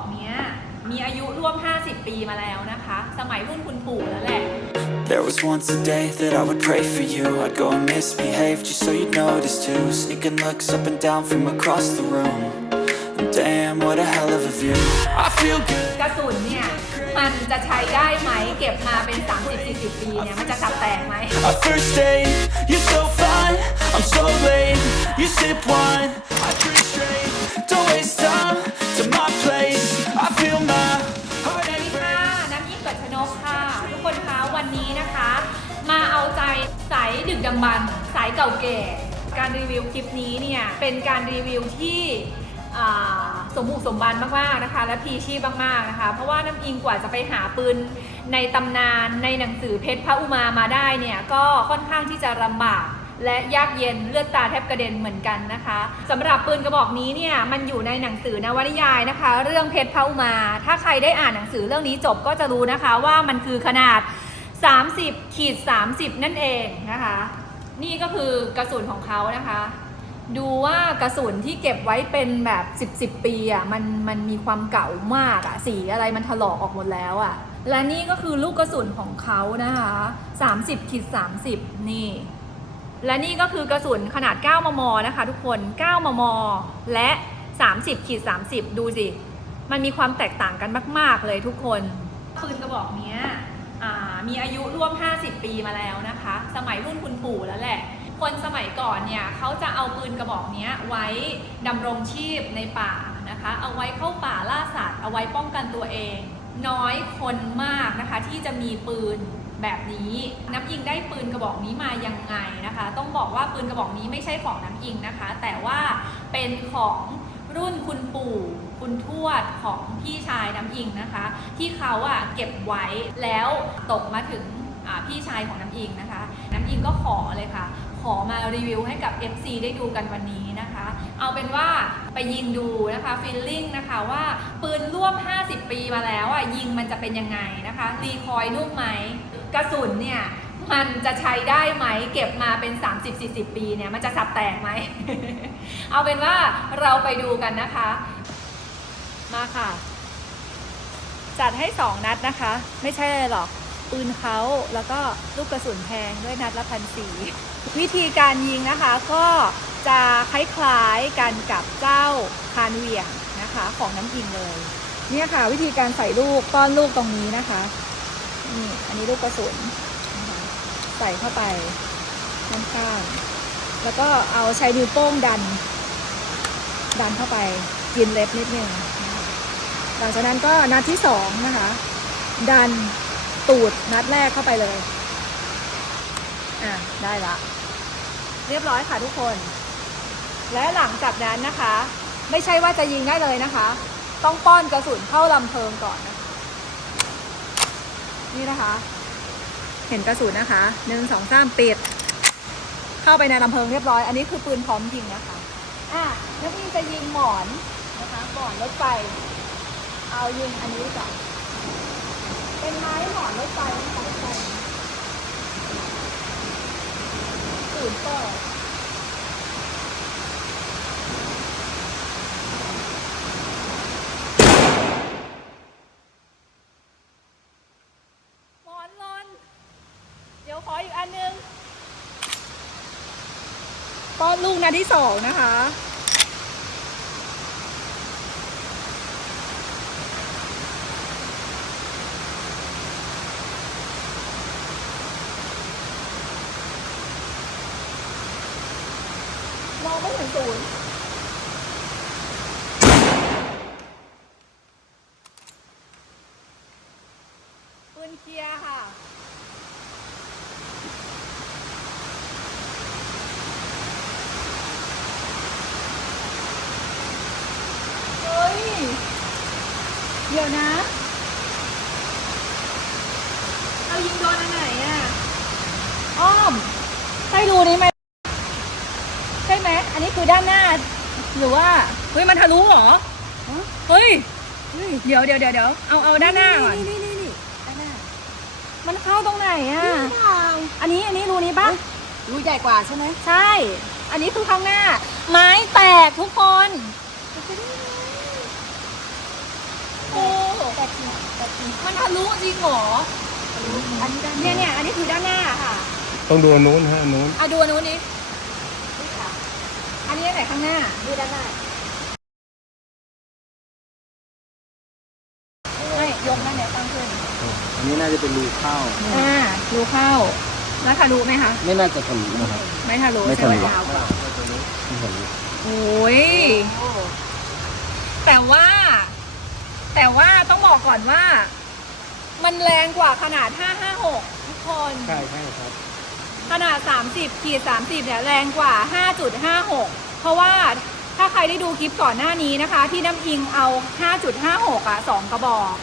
บอกเนี้ยมีอายุร่วม 50 ปีมาแล้วนะคะ สมัยรุ่นคุณปู่แล้วแหละ There was once a day that I would pray for you. I'd go and misbehave just so you'd notice too. Sneaking looks up and down from across the room. And damn, what a hell of a view. I feel good. กระสุนเนี่ย มันจะใช้ได้ไหม เก็บมาเป็น 30-40 ปีเนี่ย มันจะสับแตกไหม Our first date, you're so fine. I'm so late. You sip wine, ใจสายดึกดำบรรพ์สายเก่าแก่ การรีวิวคลิปนี้เนี่ยเป็นการรีวิวที่อ่าสมบุกสมบันมากๆนะคะ และพีชีพมากๆนะคะ เพราะว่าน้ำอิงกว่าจะไปหาปืนในตำนานในหนังสือเพชรพระอุมามาได้เนี่ยก็ค่อนข้างที่จะลำบากและยากเย็นเลือดตาแทบกระเด็นเหมือนกันนะคะสำหรับปืนกระบอกนี้เนี่ยมันอยู่ในหนังสือนวนิยายนะคะ เรื่องเพชรพระอุมา ถ้าใครได้อ่านหนังสือเรื่องนี้จบก็จะรู้นะคะว่ามันคือขนาด 30ขีด30 นั่นเองนะคะ นี่ก็คือกระสุนของเขานะคะ ดูว่ากระสุนที่เก็บไว้เป็นแบบ10 10ปีอะมันมันมีความเก่ามากอะสีอะไรมันถลอกออกหมดแล้วอะ และนี่ก็คือลูกกระสุนของเขานะคะ30ขีด30 นี่ และนี่ก็คือกระสุนขนาด 9 มม นะคะทุกคน 9 มม และ 30ขีด30 ดูสิ มันมีความแตกต่างกันมาก ๆ เลยทุกคนปืนกระบอกเนี้ย มีอายุร่วม 50 ปีมาแล้วนะคะ สมัยรุ่นคุณปู่แล้วแหละ คนสมัยก่อนเนี่ยเขาจะเอาปืนกระบอกนี้ไว้ดำรงชีพในป่านะคะ เอาไว้เข้าป่าล่าสัตว์ เอาไว้ป้องกันตัวเอง น้อยคนมากนะคะที่จะมีปืนแบบนี้น้ำยิงได้ปืนกระบอกนี้มายังไงนะคะ ต้องบอกว่าปืนกระบอกนี้ไม่ใช่ของน้ำยิงนะคะ แต่ว่าเป็นของ รุ่นคุณปู่คุณทวดของพี่ชายน้ำอิงนะคะ ที่เขาอะเก็บไว้แล้วตกมาถึงพี่ชายของน้ำอิงนะคะ น้ำอิงก็ขอเลยค่ะ ขอมารีวิวให้กับ FC ได้ดูกันวันนี้นะคะ เอาเป็นว่าไปยิงดูนะคะฟีลลิ่งนะคะว่าปืนร่วม 50 ปีมาแล้วอะยิงมันจะเป็นยังไงนะคะ รีคอยนุ่มไหมกระสุนเนี่ย มันจะใช้ได้ไหม เก็บมาเป็น 30-40 ปีเนี่ยมันจะสับแตกไหม เอาเป็นว่าเราไปดูกันนะคะ มาค่ะ จัดให้ 2 นัดนะคะ ไม่ใช่เลยหรอกปืนเขาแล้วก็ลูกกระสุนแพงด้วยนัดละพันสีวิธีการยิงนะคะก็จะคล้ายๆกันกับเจ้าคานเหวียงนะคะของน้ำยิงเลย เนี่ยค่ะ วิธีการใส่ลูกต้อนลูกตรงนี้นะคะนี่อันนี้ลูกกระสุนนะคะ ใส่เข้าไปด้านข้างแล้วก็เอาใช้นิ้วโป้งดัน ดันเข้าไปกินเล็บนิดนึงหลังจากนั้นก็นัดที่สองนะคะ ดันตูดนัดแรกเข้าไปเลย อะ ได้ละ เรียบร้อยค่ะทุกคน และหลังจากนั้นนะคะ ไม่ใช่ว่าจะยิงได้เลยนะคะ ต้องป้อนกระสุนเข้าลำเพลิงก่อนนะนี่นะคะ เห็นกระสุนนะคะหนึ่งสองสามปิด เข้าไปในลำเพลิงเรียบร้อย อันนี้คือปืนพร้อมยิงนะคะ อะนักยิงจะยิงหมอนนะคะหมอนรถไฟ เอายิงอันนี้ก่อนเป็นไม้หมอนรถไฟนะคะรถไฟศูนย์เปิดหมอนหลน เดี๋ยวขออีกอันนึง ป้อนลูกนัดที่สองนะคะ มองไม่เห็นศูนย์ปืนเคลียร์ค่ะ เฮ้ย เดี๋ยวนะ เรายิงโดนอันไหนอะ อ้อม ใช่รูนี้ไหมใช่ไหม อันนี้คือด้านหน้า หรือว่า เฮ้ย มันทะลุเหรอ เฮ้ย เดี๋ยวเดี๋ยวเดี๋ยวเดี๋ยวเอาเอาด้านหน้าก่อน นี่นี่นี่ด้านหน้ามันเข้าตรงไหนอะ นี่เปล่าอันนี้อันนี้รูนี้ปะรูใหญ่กว่าใช่ไหม ใช่ อันนี้คือข้างหน้า ไม้แตกทุกคน มันทะลุจริงเหรออันนี้ด้านเนี่ยเนี่ยอันนี้คือด้านหน้าค่ะต้องดูอันนู้นฮะอันนู้นอะดูอันนู้นนี้อันนี้ไหนข้างหน้าดูด้านหน้าไม่ยกด้านเนี้ยตั้งขึ้นอันนี้น่าจะเป็นรูเข้า อ่ารูเข้า แล้วทะลุไหมคะ ไม่น่าจะทะลุนะครับ ไม่ทะลุไม่ใช่ไหมทะลุยาวกว่าไม่ทะลุโอ้ยแต่ว่า แต่ว่าต้องบอกก่อนว่า มันแรงกว่าขนาด 556 ทุกคน ใช่ใช่ครับ ขนาด 30ขีด30เนี่ยแรงกว่า 5.56 เพราะว่าถ้าใครได้ดูคลิปก่อนหน้านี้นะคะ ที่น้ำอิงเอา 5.56 อะ 2 กระบอก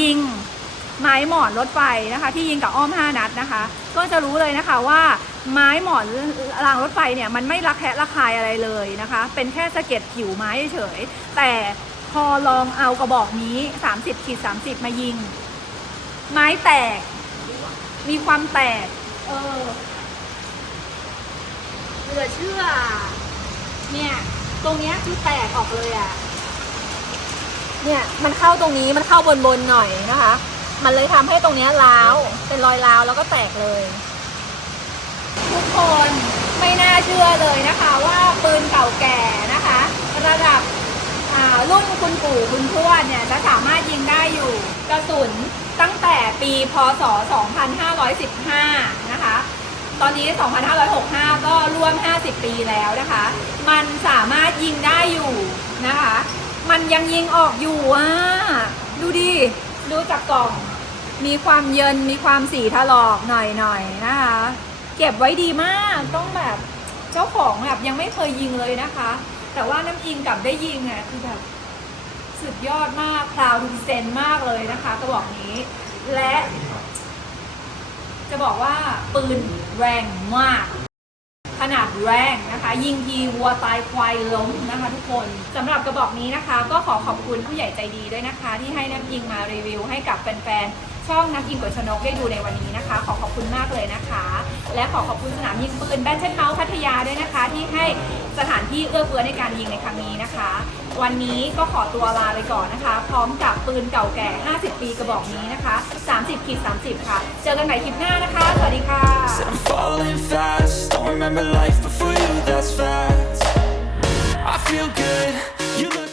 ยิงไม้หมอนรถไฟนะคะ ที่ยิงกับอ้อม 5 นัดนะคะ ก็จะรู้เลยนะคะว่าไม้หมอนรางรถไฟเนี่ยมันไม่ระแคะระคายอะไรเลยนะคะ เป็นแค่สะเก็ดผิวไม้เฉยๆแต่ พอลองเอากระบอกนี้ 30ขีด30 มายิง ไม้แตก มีความแตก เออเหลือเชื่อ เนี่ย ตรงเนี้ยคือแตกออกเลยอะ เนี่ยมันเข้าตรงนี้มันเข้าบนบนหน่อยนะคะ มันเลยทำให้ตรงเนี้ยร้าว เป็นรอยร้าวแล้วก็แตกเลย ทุกคนไม่น่าเชื่อเลยนะคะ ว่าปืนเก่าแก่นะคะ ระดับ รุ่นคุณปู่คุณทวดเนี่ยจะสามารถยิงได้อยู่กระสุนตั้งแต่ปีพศ 2515 นะคะ ตอนนี้ 2565 ก็ร่วม 50 ปีแล้วนะคะ มันสามารถยิงได้อยู่นะคะ มันยังยิงออกอยู่อะดูดิดูจากกล่องมีความเยินมีความสีถลอกหน่อยๆนะคะ เก็บไว้ดีมากต้องแบบเจ้าของแบบยังไม่เคยยิงเลยนะคะ แต่ว่าน้ำอิงกลับได้ยิงอะคือแบบสุดยอดมากพราวดูเซนมากเลยนะคะกระบอกนี้ และ จะบอกว่าปืนแรงมาก ขนาดแรงนะคะ ยิงทีวัวตายควายล้มนะคะทุกคนสำหรับกระบอกนี้นะคะ ก็ขอขอบคุณผู้ใหญ่ใจดีด้วยนะคะ ที่ให้น้ำยิงมารีวิวให้กับแฟนๆ ช่องน้ำยิงกดชนกได้ดูในวันนี้นะคะ ขอขอบคุณมากเลยนะคะ และขอขอบคุณสนามยิงปืนแบนเชนเฮาส์พัทยาด้วยนะคะ ที่ให้สถานที่เอื้อเฟื้อในการยิงในครั้งนี้นะคะ วันนี้ก็ขอตัวลาไปก่อนนะคะ พร้อมกับปืนเก่าแก่ 50 ปีกระบอกนี้นะคะ 30ขีด30 ค่ะ เจอกันใหม่คลิปหน้านะคะ สวัสดีค่ะ Said I'm falling fast, don't remember life before you, that's fact. I feel good, you look